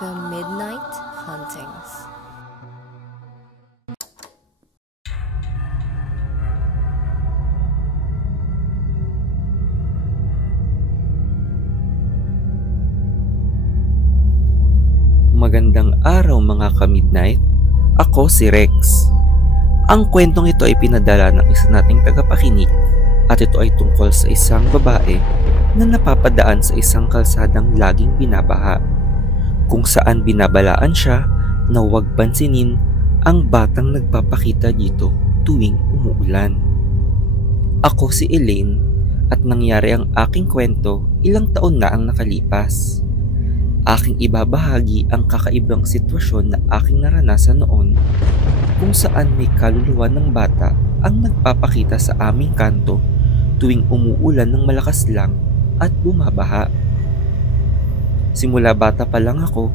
The Midnight Hauntings. Magandang araw mga ka-midnight. Ako si Rex. Ang kwentong ito ay pinadala ng isa nating tagapakinig at ito ay tungkol sa isang babae na napapadaan sa isang kalsadang laging binabaha, kung saan binabalaan siya na huwag pansinin ang batang nagpapakita dito tuwing umuulan. Ako si Elaine at nangyari ang aking kwento ilang taon na ang nakalipas. Aking ibabahagi ang kakaibang sitwasyon na aking naranasan noon, kung saan may kaluluwa ng bata ang nagpapakita sa aming kanto tuwing umuulan ng malakas lang at bumabaha. Simula bata pa lang ako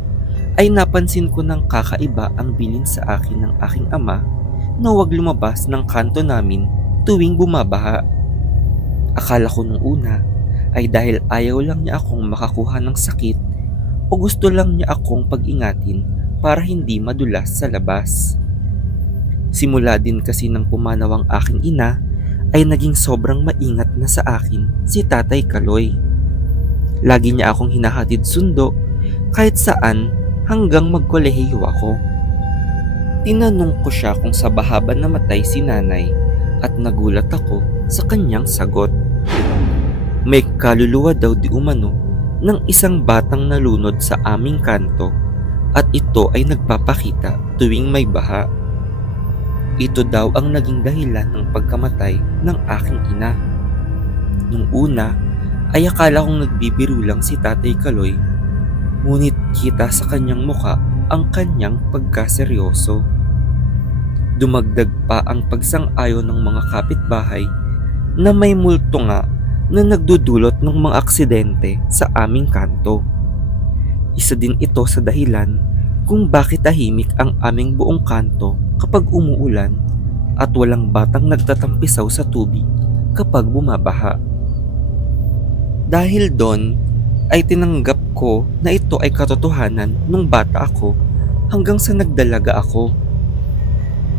ay napansin ko ng kakaiba ang bilin sa akin ng aking ama na huwag lumabas ng kanto namin tuwing bumabaha. Akala ko nung una ay dahil ayaw lang niya akong makakuha ng sakit o gusto lang niya akong pag-ingatin para hindi madulas sa labas. Simula din kasi nang pumanaw ang aking ina ay naging sobrang maingat na sa akin si Tatay Kaloy. Lagi niya akong hinahatid sundo kahit saan hanggang magkolehiyo ako. Tinanong ko siya kung sa baha ba namatay si nanay at nagulat ako sa kanyang sagot. May kaluluwa daw di umano ng isang batang nalunod sa aming kanto at ito ay nagpapakita tuwing may baha. Ito daw ang naging dahilan ng pagkamatay ng aking ina. Nung una ay akala kong nagbibiro lang si Tatay Kaloy, ngunit kita sa kanyang muka ang kanyang pagkaseryoso. Dumagdag pa ang pagsang-ayon ng mga kapitbahay na may multo nga na nagdudulot ng mga aksidente sa aming kanto. Isa din ito sa dahilan kung bakit tahimik ang aming buong kanto kapag umuulan at walang batang nagtatampisaw sa tubig kapag bumabaha. Dahil doon ay tinanggap ko na ito ay katotohanan nung bata ako hanggang sa nagdalaga ako.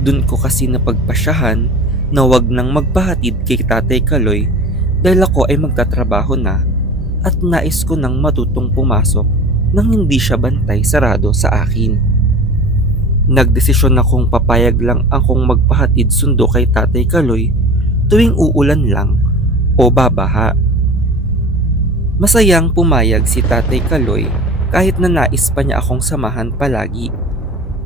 Doon ko kasi napagpasyahan na wag nang magpahatid kay Tatay Kaloy dahil ako ay magtatrabaho na at nais ko nang matutong pumasok nang hindi siya bantay sarado sa akin. Nagdesisyon akong papayag lang akong magpahatid sundo kay Tatay Kaloy tuwing uulan lang o babaha. Masayang pumayag si Tatay Kaloy kahit na nais pa niya akong samahan palagi.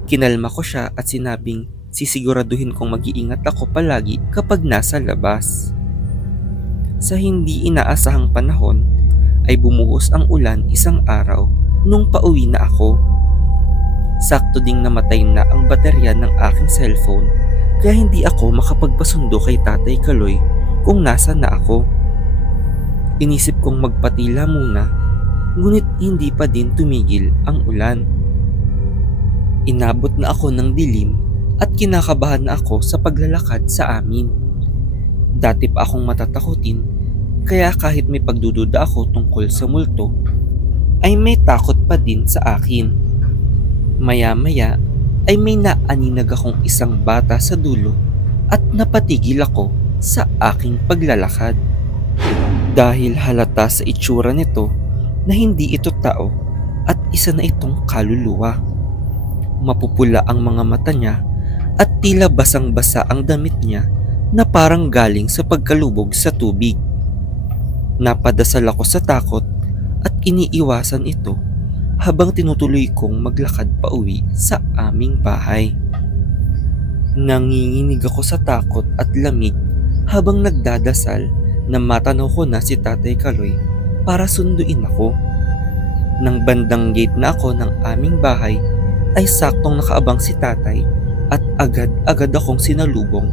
Kinalma ko siya at sinabing sisiguraduhin kong mag-iingat ako palagi kapag nasa labas. Sa hindi inaasahang panahon ay bumuhos ang ulan isang araw nung pauwi na ako. Sakto ding namatay na ang baterya ng aking cellphone kaya hindi ako makapagpasundo kay Tatay Kaloy kung nasa na ako. Inisip kong magpatila muna, ngunit hindi pa din tumigil ang ulan. Inabot na ako ng dilim at kinakabahan na ako sa paglalakad sa amin. Dati pa akong matatakutin, kaya kahit may pagdududa ako tungkol sa multo, ay may takot pa din sa akin. Maya-maya ay may naaninag akong isang bata sa dulo at napatigil ako sa aking paglalakad. Dahil halata sa itsura nito na hindi ito tao at isa na itong kaluluwa. Mapupula ang mga mata niya at tila basang-basa ang damit niya na parang galing sa pagkalubog sa tubig. Napadasal ako sa takot at iniiwasan ito habang tinutuloy kong maglakad pa uwi sa aming bahay. Nanginginig ako sa takot at lamig habang nagdadasal na matanaw ko na si Tatay Kaloy para sunduin ako. Nang bandang gate na ako ng aming bahay ay saktong nakaabang si Tatay at agad-agad akong sinalubong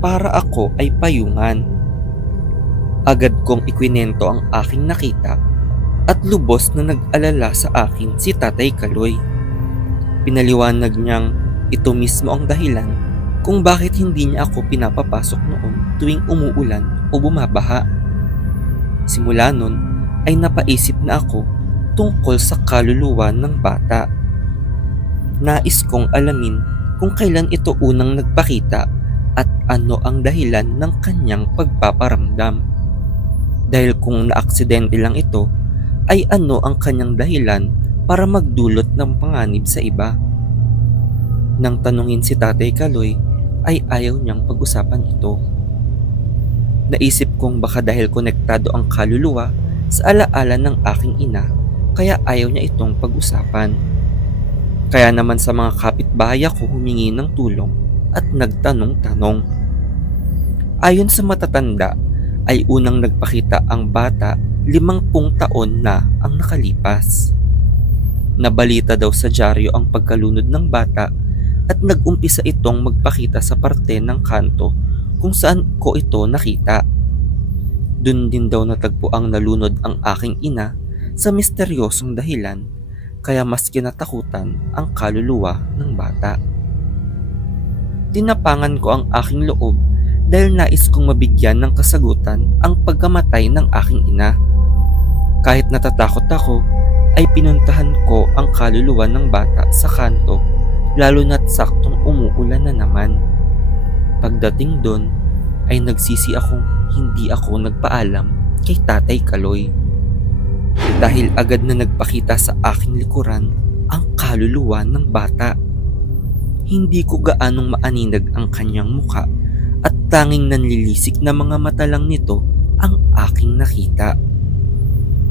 para ako ay payungan. Agad kong ikwinento ang aking nakita at lubos na nag-alala sa akin si Tatay Kaloy. Pinaliwanag niyang ito mismo ang dahilan kung bakit hindi niya ako pinapapasok noon tuwing umuulan o bumabaha. Simula nun ay napaisip na ako tungkol sa kaluluwa ng bata. Nais kong alamin kung kailan ito unang nagpakita at ano ang dahilan ng kanyang pagpaparamdam. Dahil kung naaksidente lang ito, ay ano ang kanyang dahilan para magdulot ng panganib sa iba. Nang tanungin si Tatay Kaloy, ay ayaw niyang pag-usapan ito. Naisip kong baka dahil konektado ang kaluluwa sa alaala ng aking ina, kaya ayaw niya itong pag-usapan. Kaya naman sa mga kapitbahay ako humingi ng tulong at nagtanong-tanong. Ayon sa matatanda, ay unang nagpakita ang bata 50 taon na ang nakalipas. Nabalita daw sa dyaryo ang pagkalunod ng bata at nag-umpisa itong magpakita sa parte ng kanto kung saan ko ito nakita. Dun din daw natagpo ang nalunod ang aking ina sa misteryosong dahilan, kaya mas kinatakutan ang kaluluwa ng bata. Tinapangan ko ang aking loob dahil nais kong mabigyan ng kasagutan ang pagkamatay ng aking ina. Kahit natatakot ako, ay pinuntahan ko ang kaluluwa ng bata sa kanto, lalo na't saktong umuulan na naman. Pagdating doon, ay nagsisi akong hindi ako nagpaalam kay Tatay Kaloy. Dahil agad na nagpakita sa aking likuran ang kaluluwa ng bata. Hindi ko gaanong maaninag ang kanyang muka at tanging nanlilisik na mga mata lang nito ang aking nakita.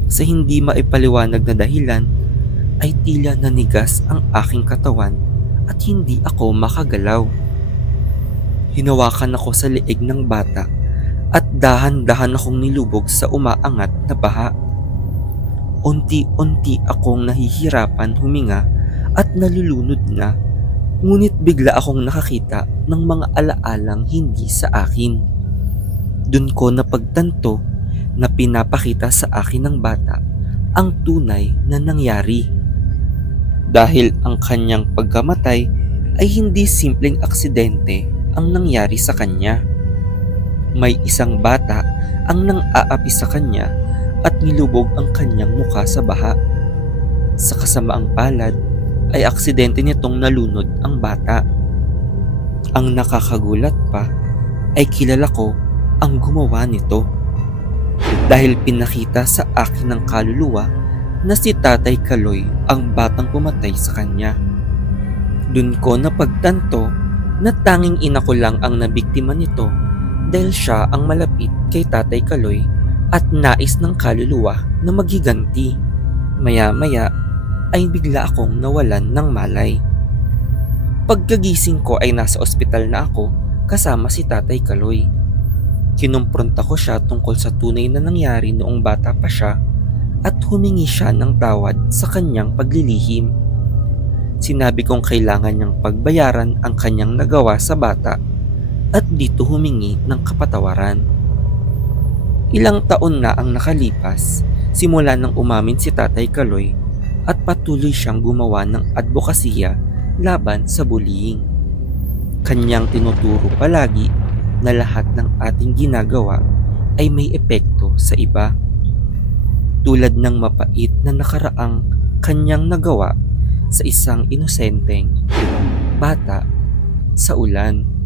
Sa hindi maipaliwanag na dahilan ay tila nanigas ang aking katawan at hindi ako makagalaw. Hinawakan ako sa leeg ng bata at dahan-dahan akong nilubog sa umaangat na baha. Unti-unti akong nahihirapan huminga at nalulunod na, ngunit bigla akong nakakita ng mga alaalang hindi sa akin. Dun ko napagtanto na pinapakita sa akin ng bata ang tunay na nangyari. Dahil ang kanyang pagkamatay ay hindi simpleng aksidente ang nangyari sa kanya. May isang bata ang nang-aapi sa kanya at nilubog ang kanyang mukha sa baha. Sa kasamaang palad ay aksidente nitong nalunod ang bata. Ang nakakagulat pa ay kilala ko ang gumawa nito, dahil pinakita sa akin ng kaluluwa na si Tatay Kaloy ang batang pumatay sa kanya. Dun ko napagtanto na tanging ina ko lang ang nabiktima nito dahil siya ang malapit kay Tatay Kaloy at nais ng kaluluwa na maghiganti. Maya-maya ay bigla akong nawalan ng malay. Pagkagising ko ay nasa ospital na ako kasama si Tatay Kaloy. Kinumpronta ko siya tungkol sa tunay na nangyari noong bata pa siya at humingi siya ng tawad sa kanyang paglilihim. Sinabi kong kailangan niyang pagbayaran ang kanyang nagawa sa bata at dito humingi ng kapatawaran. Ilang taon na ang nakalipas simula nang umamin si Tatay Kaloy at patuloy siyang gumawa ng advokasya laban sa bullying. Kanyang tinuturo palagi na lahat ng ating ginagawa ay may epekto sa iba. Tulad ng mapait na nakaraang kanyang nagawa sa isang inosenteng bata sa ulan.